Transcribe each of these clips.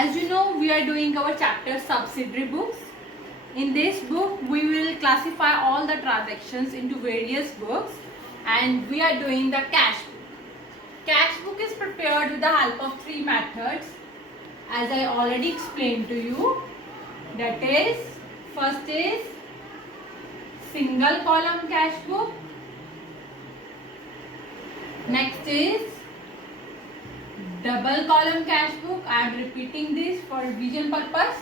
As you know, we are doing our chapter subsidiary books. In this book, we will classify all the transactions into various books, and we are doing the cash book. Cash book is prepared with the help of three methods, as I already explained to you. That is, first is single column cash book. Next is double column cash book. I am repeating this for revision purpose.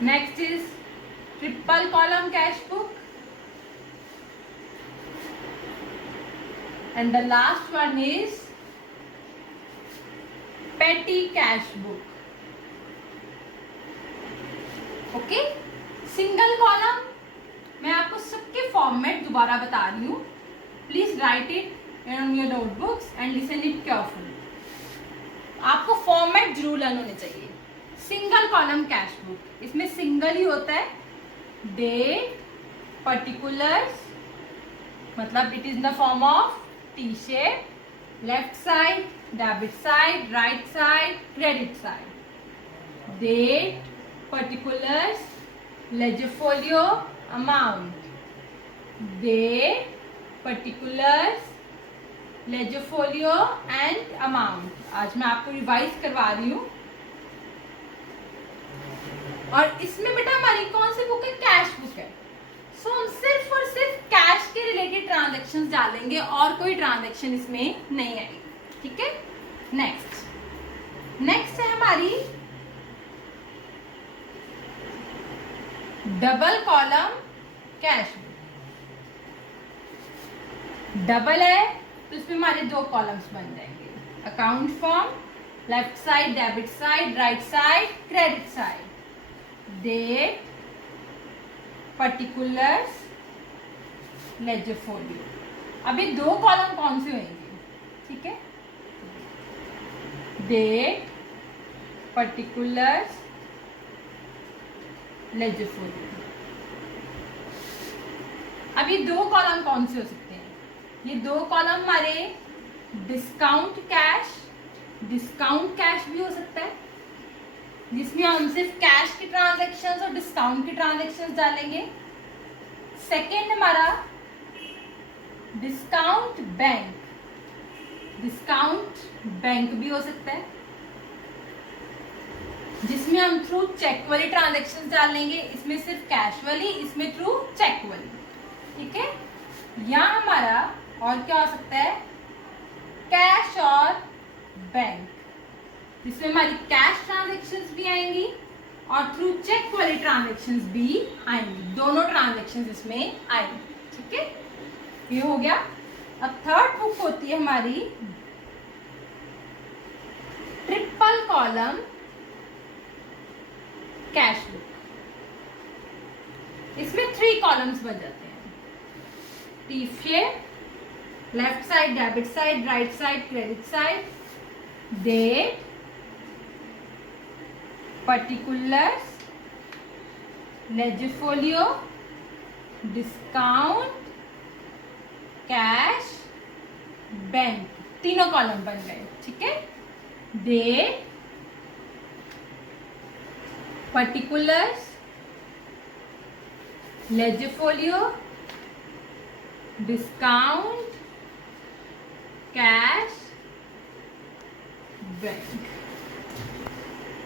Next is triple column cash book. And the last one is petty cash book. Okay, single column मैं आपको सबके format दोबारा बता रही हूँ. Please write it on your notebooks and listen it carefully. आपको format जरूर learn होने चाहिए. सिंगल कॉलम कैश बुक, इसमें सिंगल ही होता है. डेट, पर्टिकुलर्स, मतलब it is in the form of T shape. Left side debit side, right side credit side. Date, particulars, ledger folio, amount. Date, particulars, ledger folio and amount. आज मैं आपको revise करवा रही हूँ. और इसमें बेटा हमारी कौन सी बुक है? कैश बुक है. सो हम सिर्फ और सिर्फ कैश के रिलेटेड ट्रांजैक्शंस डालेंगे और कोई ट्रांजैक्शन इसमें नहीं आएगी. ठीक है. नेक्स्ट है हमारी double column cash book. Double है तो इसमें हमारे दो कॉलम्स बन जाएंगे. Account form, left side debit side, right side credit side. Date, particulars, ledger folio. अभी दो कॉलम कौन से होंगे? ठीक है. Date, particulars, ledger folio. अभी दो कॉलम कौन से हो सकते हैं? ये दो कॉलम हमारे डिस्काउंट कैश भी हो सकता है, जिसमें हम सिर्फ कैश की ट्रांजैक्शंस और डिस्काउंट की ट्रांजैक्शंस डालेंगे. सेकेंड हमारा डिस्काउंट बैंक भी हो सकता है, जिसमें हम थ्रू चेक वाली ट्रांजैक्शंस डालेंगे. इसमें सिर्फ कैश वाली, इसमें थ्रू चेक वाली. ठीक है. यहाँ हमारा और क्या हो सकता है? कैश और बैंक, जिसमें हमारी कैश ट्रांजैक्शंस भी आएंगी और थ्रू चेक वाली ट्रांजैक्शंस भी आएंगी. दोनों ट्रांजैक्शंस इसमें आएंगी. ठीक है. ये हो गया. अब थर्ड बुक होती है हमारी ट्रिपल कॉलम कैश बुक. इसमें थ्री कॉलम्स बन जाते हैं. T shape, left side debit side, right side credit side. Date, particulars, ledger folio, discount, cash, bank. तीनों कॉलम बन गए. ठीक है. Date, particulars, ledger folio, discount, cash, bank.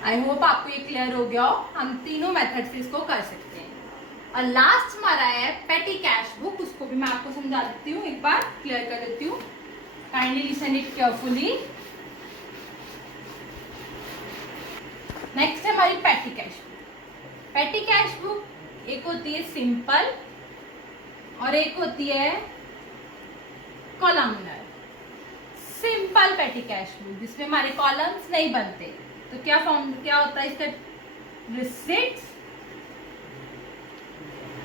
I hope आपको ये क्लियर हो गया हो. हम तीनों मेथड से इसको कर सकते हैं. और लास्ट हमारा है पेटी कैश बुक. उसको भी मैं आपको समझा देती हूँ, एक बार क्लियर कर देती हूँ. Kindly listen it carefully. Next है हमारी पेटी कैश बुक. पेटी कैश बुक एक होती है सिंपल और एक होती है कॉलमनर. सिंपल पेटी कैश बुक, जिसमें हमारे कॉलम्स नहीं बनते. तो क्या होता है इसका?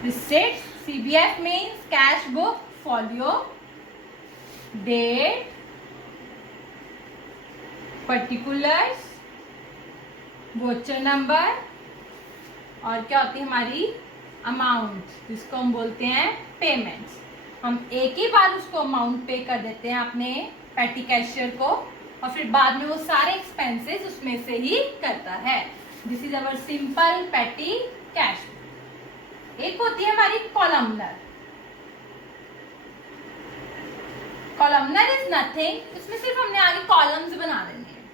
Receipts, CBF means cash book folio. Date, particulars, voucher number, और क्या होती है हमारी अमाउंट, जिसको हम बोलते हैं पेमेंट्स. हम एक ही बार उसको अमाउंट पे कर देते हैं अपने पेटी कैशियर को, और फिर बाद में वो सारे एक्सपेंसेस उसमें से ही करता है। दिस इज अवर सिंपल पेटी कैश बुक। एक होती है हमारी कॉलमनर। कॉलमनर इज नथिंग, इसमें सिर्फ हमने आगे कॉलम्स बना देने हैं।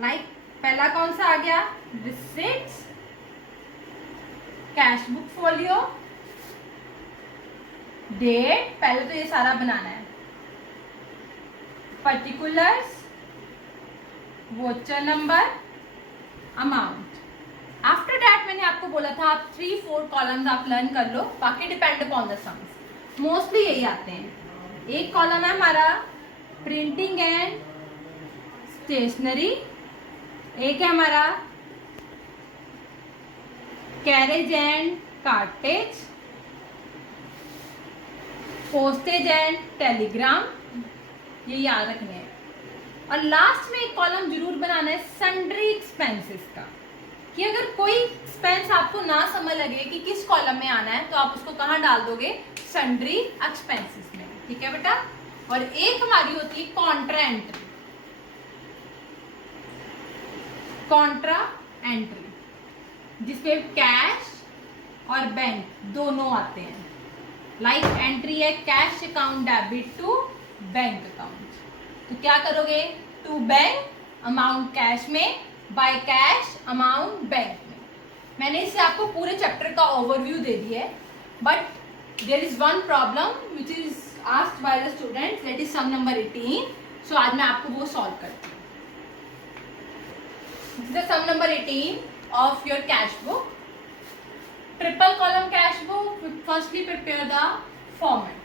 लाइक पहला कौन सा आ गया, receipts, cash book folio, date, पहले तो ये सारा बनाना है, particulars, voucher number, amount. After that मैंने आपको बोला था आप 3-4 कॉलम्स आप लर्न कर लो, बाकी depend upon the sums. Mostly यही आते हैं। एक कॉलम है हमारा प्रिंटिंग एंड स्टेशनरी, एक है हमारा carriage and cartridge, postage and Telegram, ये याद रखने हैं। और लास्ट में एक कॉलम जरूर बनाना है सन्ड्री एक्सपेंसेस का, कि अगर कोई एक्सपेंस आपको ना समझ लगे कि किस कॉलम में आना है तो आप उसको कहाँ डाल दोगे, सन्ड्री एक्सपेंसेस में। ठीक है बेटा। और एक हमारी होती है कॉन्ट्रा एंट्री, कॉन्ट्रा एंट्री जिसमें कैश और बैंक दोनों आते हैं। लाइक एंट्री है cash account debit to bank account, तो क्या करोगे, टू बैंक अमाउंट कैश में, बाय कैश अमाउंट बैंक में। मैंने इससे आपको पूरे चैप्टर का ओवरव्यू दे दिया है, but there is one problem which is asked by the students, that is sum number 18। So आज मैं आपको वो सॉल्व करती हूँ। This is the sum number 18 of your cash book, triple column cash book. Firstly prepare the format,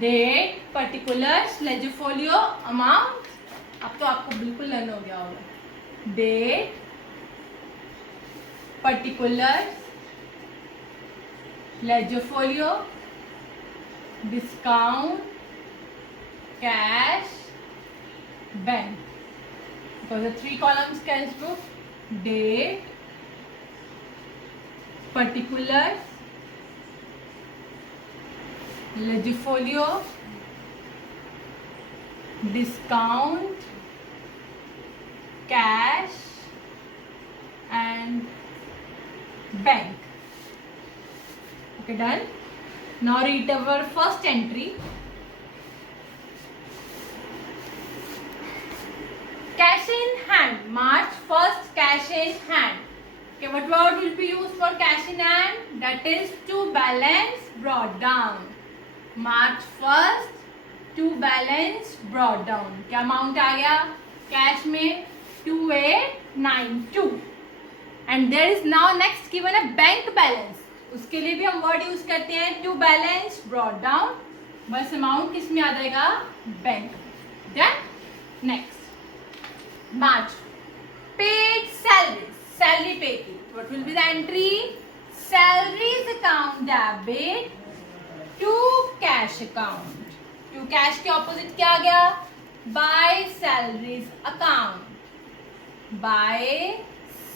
date, particulars, ledger folio, amount. अब तो आपको बिल्कुल लर्न हो गया होगा। Date, particulars, ledger folio, discount, cash, bank. Because the 3 columns cash book, date, particulars, ledger folio, discount, cash and bank. Okay, done. Now read our first entry. Cash in hand, March 1st, cash in hand. Okay, what word will be used for cash in hand? That is to balance brought down. March 1st, to balance brought down. क्या amount आ गया cash में, 2892. And there is now next given a bank balance. उसके लिए भी हम word use करते हैं to balance brought down, बस अमाउंट किस में आ जाएगा, bank. Then next March, paid salaries, salary pay की, what will be the entry, salaries account debit to cash account. To cash के ऑपोजिट क्या आ गया, by salaries account, by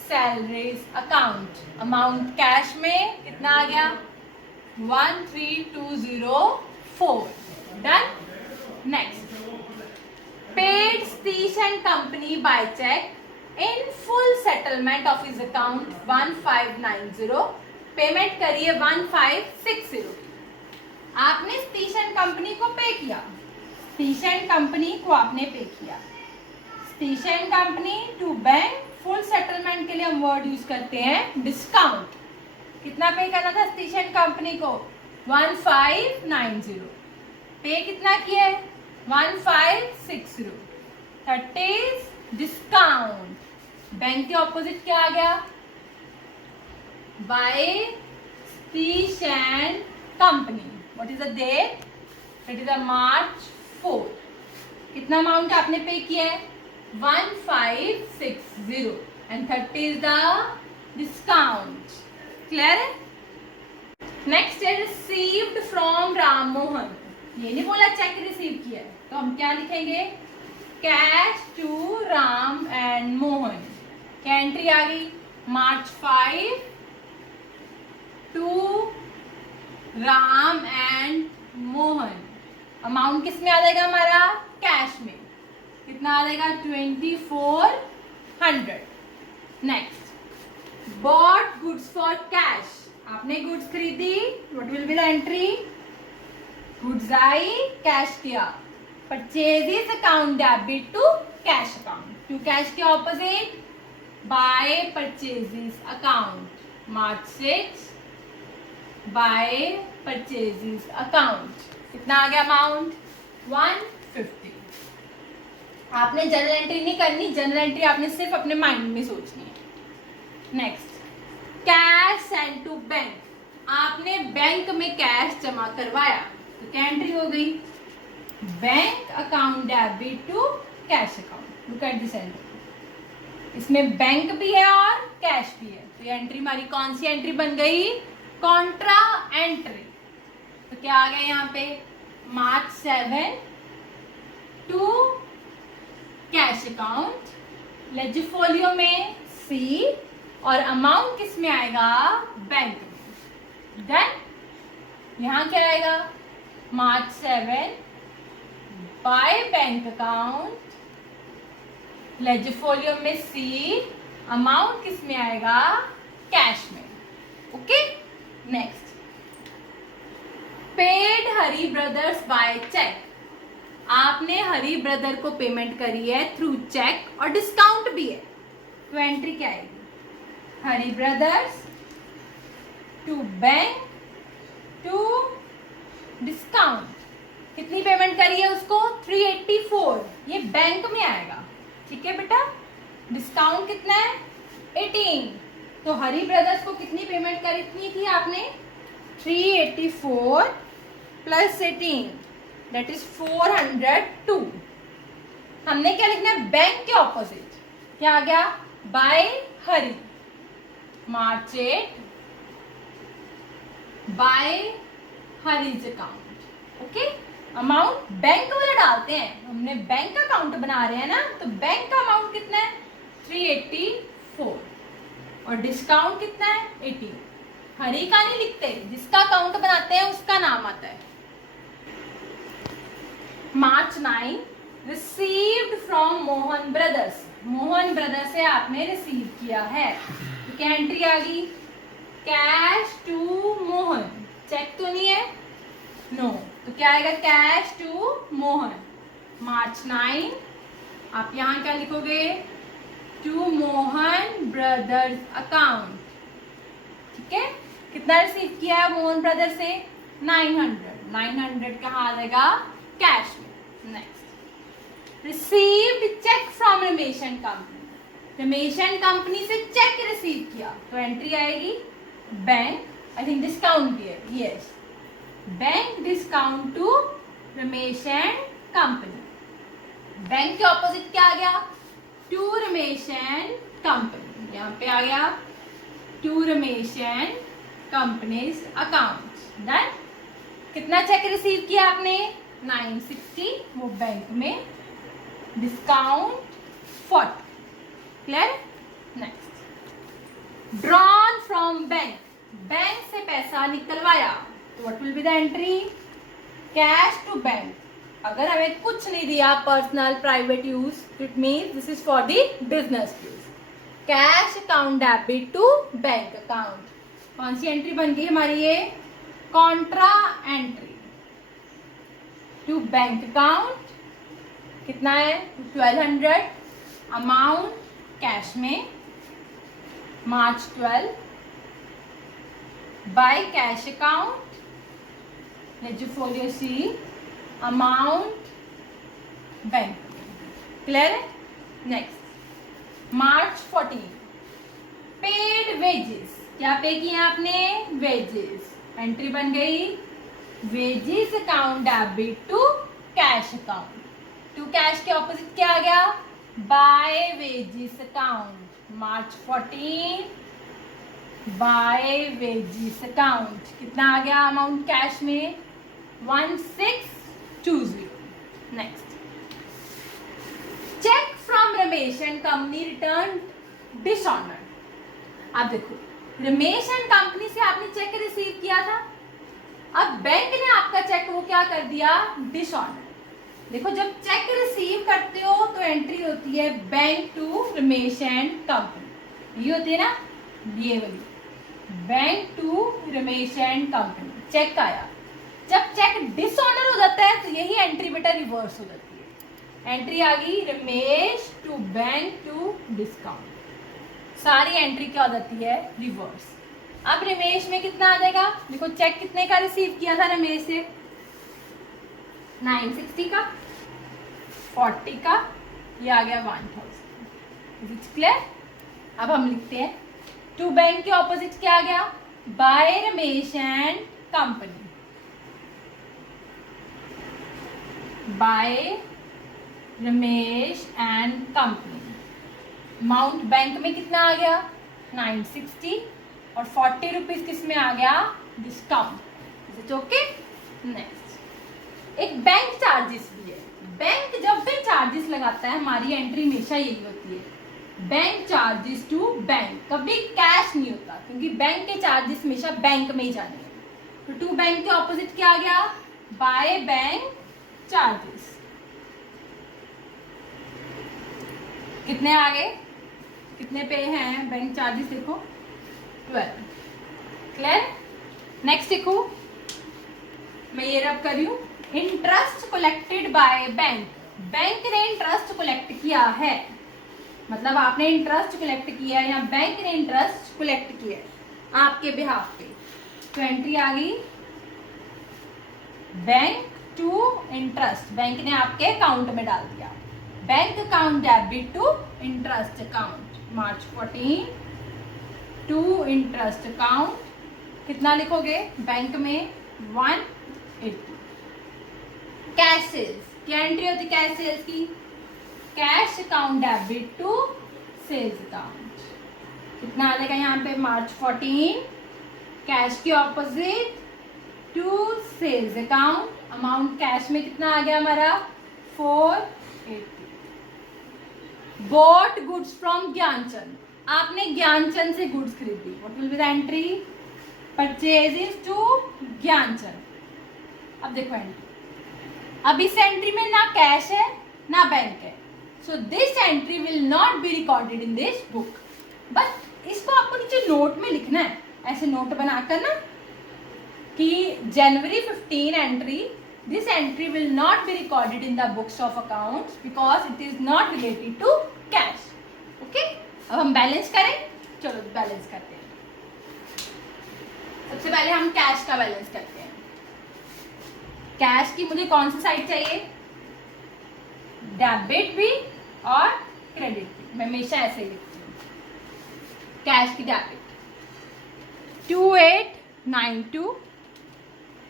salaries account. Amount cash में कितना आ गया, 13204। Done. Next, paid Satish and company by cheque in full settlement of his account 1590, payment करिए 1560। आपने सतीश एंड कंपनी को पे किया, सतीश एंड कंपनी को आपने पे किया, Satish and company to bank. Full settlement के लिए हम वर्ड यूज करते हैं डिस्काउंट। कितना पे करना था सतीश एंड कंपनी को, 1590। पे कितना किया है, 1560। 30 डिस्काउंट। बैंक के ऑपोजिट क्या आ गया, by Satish and company. What is the date, it is March 4। कितना अमाउंट आपने पे किया है, 1560 and 30 is the discount. Clear है? Next है received from राम मोहन। ये नहीं बोला चेक रिसीव किया है, तो हम क्या लिखेंगे, cash to Ram and Mohan. क्या एंट्री आ गई, March 5 to Ram and Mohan. Amount किस में आ जाएगा हमारा, कैश में। कितना आ जाएगा 2400। Next, bought goods for cash, आपने गुड्स खरीदी, what will be the entry? Goods आई, कैश किया, purchases account debit to cash account, to cash के opposite by purchases account, March 6 by purchases account. कितना आ गया अमाउंट? 150। आपने जर्नल एंट्री नहीं करनी, जर्नल एंट्री आपने सिर्फ अपने माइंड में सोचनी है। Next, cash send to bank, आपने बैंक में कैश जमा करवाया, तो क्या एंट्री हो गई? Bank account debit to cash account. Look at this entry, इसमें बैंक भी है और कैश भी है, तो ये एंट्री हमारी कौन सी एंट्री बन गई? Contra entry. तो क्या आ गया यहाँ पे? मार्च 7 टू कैश अकाउंट, लेजिफोलियो में सी, और अमाउंट किस में आएगा? बैंक में। देन यहाँ क्या आएगा? मार्च 7 बाय बैंक अकाउंट, लेजिफोलियो में सी, अमाउंट किस में आएगा? कैश में। ओके, नेक्स्ट, पेड हरी ब्रदर्स बाय चेक, आपने हरी ब्रदर को पेमेंट करी है थ्रू चेक और डिस्काउंट भी है, तो एंट्री क्या आएगी? Hari brothers to bank to discount, कितनी पेमेंट करी है उसको? 384, ये बैंक में आएगा, ठीक है बेटा। डिस्काउंट कितना है? 18, तो हरी ब्रदर्स को कितनी पेमेंट करी थी आपने? 384 प्लस 18, दैट इज 402। हमने क्या लिखना है? बैंक के ऑपोजिट क्या आ गया? By Hari, March 8 by Hari's account. Okay, amount bank वाला डालते हैं, हमने बैंक अकाउंट बना रहे हैं ना, तो बैंक का अमाउंट कितना है? 384, और डिस्काउंट कितना है? 18। हरी का नहीं लिखते, जिसका अकाउंट बनाते हैं उसका नाम आता है। मार्च 9 received from Mohan brothers, Mohan brother से आपने रिसीव किया है, तो क्या एंट्री आ गई? कैश टू मोहन, चेक तो नहीं है? नो, तो क्या आएगा? कैश टू मोहन, मार्च 9, आप यहां क्या लिखोगे? टू मोहन ब्रदर्स अकाउंट, ठीक है। कितना रिसीव किया है मोहन ब्रदर से? 900, 900 कहाँ आ जाएगा? कैश में। Next, received cheque from Ramesan company, Ramesan company से चेक रिसीव किया, तो एंट्री आएगी बैंक, आई थिंक डिस्काउंट भी है, yes, bank discount to Ramesan company. Bank के ऑपोजिट क्या आ गया? टू रमेशन कंपनी, यहाँ पे आ गया to Ramesan company's account. Then कितना चेक रिसीव किया आपने? 960, वो बैंक में, discount 40। Clear? Next, drawn from bank, bank से पैसा निकलवाया, तो what will be the entry? Cash to bank. अगर हमें कुछ नहीं दिया personal private use, it means this is for the business use. Cash account debit to bank account, कौन सी एंट्री बन गई हमारी? ये contra entry to bank account, कितना है? 1200, अमाउंट कैश में, March 12 by cash account, ledger folio सी, अमाउंट बैंक। क्लियर है? नेक्स्ट, मार्च 14 पेड वेजेस, क्या पे किया आपने? वेजेस, एंट्री बन गई wages account debit to cash account, to cash के ऑपोजिट क्या आ गया? By wages account, March 14 by wages account, कितना आ गया अमाउंट कैश में? 1620। Next, cheque from Ramesh and company return dishonoured. अब देखो, रमेश एंड कंपनी से आपने चेक रिसीव किया था, अब बैंक ने आपका चेक वो क्या कर दिया? डिसऑनर्ड। देखो जब चेक रिसीव करते हो तो एंट्री होती है bank to Ramesh and company, ये होती है ना, ये वाली bank to Ramesh and company, cheque आया। जब चेक डिसऑनर हो जाता है तो यही एंट्री बेटा रिवर्स हो जाती है। एंट्री आ गई Ramesh to bank to discount, सारी एंट्री क्या हो जाती है रिवर्स। अब रमेश में कितना आ जाएगा, देखो चेक कितने का रिसीव किया था रमेश से, 960 का, 40 का, ये आ गया 1000। क्लियर। अब हम लिखते हैं टू बैंक के ऑपोजिट क्या आ गया, by Ramesh and company, by Ramesh and company. Amount bank में कितना आ गया 960 और 40 रुपीज किस में आ गया डिस्काउंट। ओके। नेक्स्ट एक बैंक चार्जेस भी है। बैंक जब भी चार्जेस लगाता है हमारी एंट्री हमेशा यही होती है बैंक चार्जेस टू बैंक, कभी कैश नहीं होता क्योंकि बैंक के चार्जेस हमेशा बैंक में ही जाने हैं। तो टू बैंक के ऑपोजिट क्या आ गया बाय बैंक चार्जेस। कितने आ गए, कितने पे हैं बैंक चार्जेस, देखो 12। क्लियर। नेक्स्ट देखो, मैं ये रब कर रही हूं, interest collected by bank. Bank ने इंटरेस्ट कलेक्ट किया है, मतलब आपने इंटरेस्ट कलेक्ट किया है या बैंक ने इंटरेस्ट कलेक्ट किया है आपके बिहाफ पे। तो एंट्री आ गई बैंक टू इंटरेस्ट, बैंक ने आपके अकाउंट में डाल दिया। Bank account debit to interest account, March 14 to interest account. कितना लिखोगे बैंक में 180। कैश सेल्स, क्या एंट्री होती कैश सेल्स की, cash account debit to sales account. कितना आ जाएगा यहाँ पे मार्च 14, कैश के opposite to sales account. Amount cash में कितना आ गया हमारा 480। बॉट गुड्स फ्रॉम ज्ञानचंद, आपने ज्ञानचंद से गुड्स खरीदी। What will be the entry, purchases to Gyanchand. अब देखो एंट्री, अब इस एंट्री में ना कैश है ना बैंक है, so this entry will not be recorded in this book. But इसको आपको नीचे नोट में लिखना है, ऐसे नोट बनाकर ना कि जनवरी 15 entry, this entry will not be recorded in the books of accounts because it is not related to cash. Okay? अब हम बैलेंस करें, चलो बैलेंस करते हैं। सबसे पहले हम कैश का बैलेंस करते हैं। कैश की मुझे कौन सी साइड चाहिए, डेबिट भी और क्रेडिट भी, मैं हमेशा ऐसे ही लिखती हूँ। कैश की debit 2892,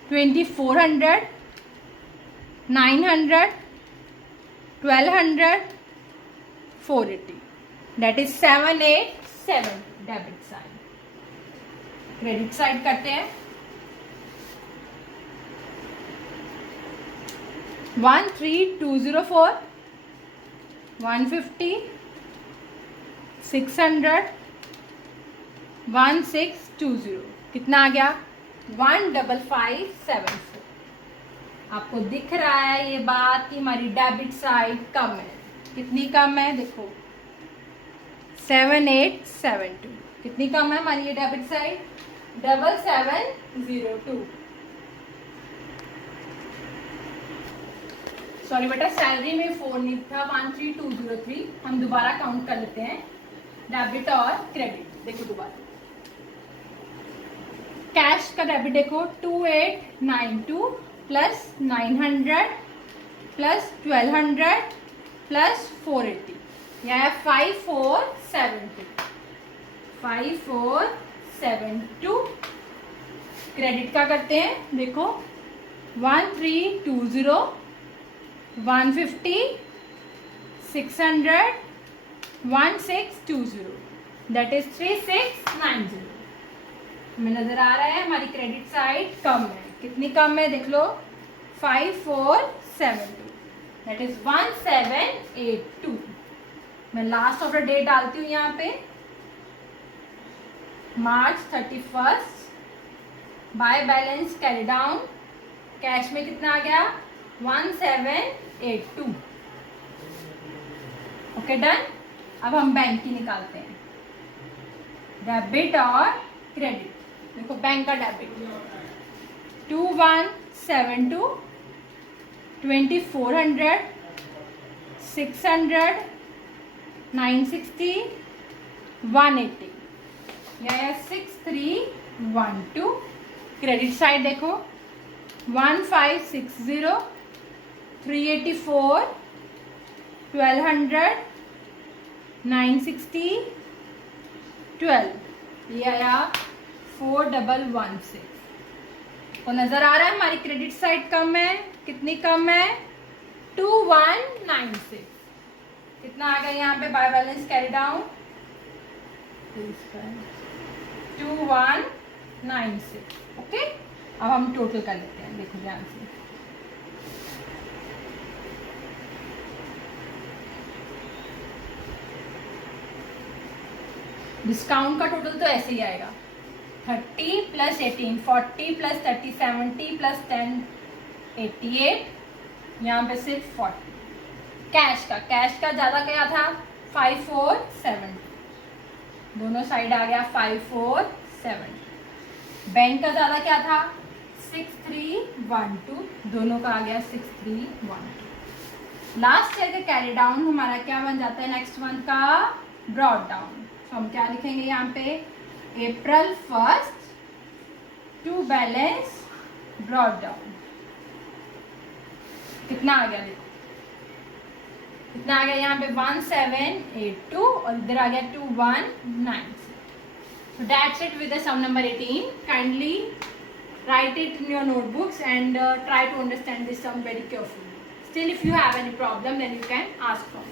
2400, 900, 1200, 480, that is 7870 debit side. Credit side करते हैं 13204, 150, 600, 1620। कितना आ गया 15574। आपको दिख रहा है ये बात कि हमारी डेबिट साइड कम है। कितनी कम है देखो 7872। कितनी कम है हमारी ये डेबिट साइड 7702। सॉरी बेटा सैलरी में 4 नहीं था, 13203। हम दोबारा काउंट कर लेते हैं डेबिट और क्रेडिट। देखो दोबारा कैश का डेबिट देखो 2892 प्लस 900 प्लस 1200 प्लस 480, यह है 5472। 5472। क्रेडिट का करते हैं देखो 1320, 150, 600, 1620, दैट इज 3690। हमें नजर आ रहा है हमारी क्रेडिट साइड कम है। कितनी कम है देख लो 5472, दैट इज 1782। मैं लास्ट ऑफ द डेट डालती हूँ यहाँ पे मार्च 31। By balance carry down, cash में कितना आ गया 1782। Okay done. अब हम बैंक की निकालते हैं, डेबिट और क्रेडिट। देखो बैंक का डेबिट 2172, 2400, 600, 960, 180 या 6312। क्रेडिट साइड देखो 1560, 384, 1200, 960, 12 ये आया 4116। तो नजर आ रहा है हमारी क्रेडिट साइड कम है, कितनी कम है 2196। कितना आ गया यहाँ पे by balance carry down 2196। Okay अब हम टोटल कर लेते हैं, देखो ध्यान से। डिस्काउंट का टोटल तो ऐसे ही आएगा 30 प्लस 18 40 प्लस 30 70 प्लस 10 88, यहाँ पे सिर्फ 40। कैश का ज़्यादा क्या था 5470, दोनों साइड आ गया 5470। बैंक का ज़्यादा क्या था 6312, दोनों का आ गया 6312। लास्ट ईयर का कैरी डाउन हमारा क्या बन जाता है नेक्स्ट मंथ का ब्रॉड डाउन। तो हम क्या लिखेंगे यहाँ पे April 1st to balance brought down. कितना आ गया देखो, कितना आ गया यहाँ पे 1782 और इधर आ गया 2196। So that's it with the sum number 18. Kindly write it in your notebooks and try to understand this sum very carefully. Still, if you have any problem, then you can ask from me.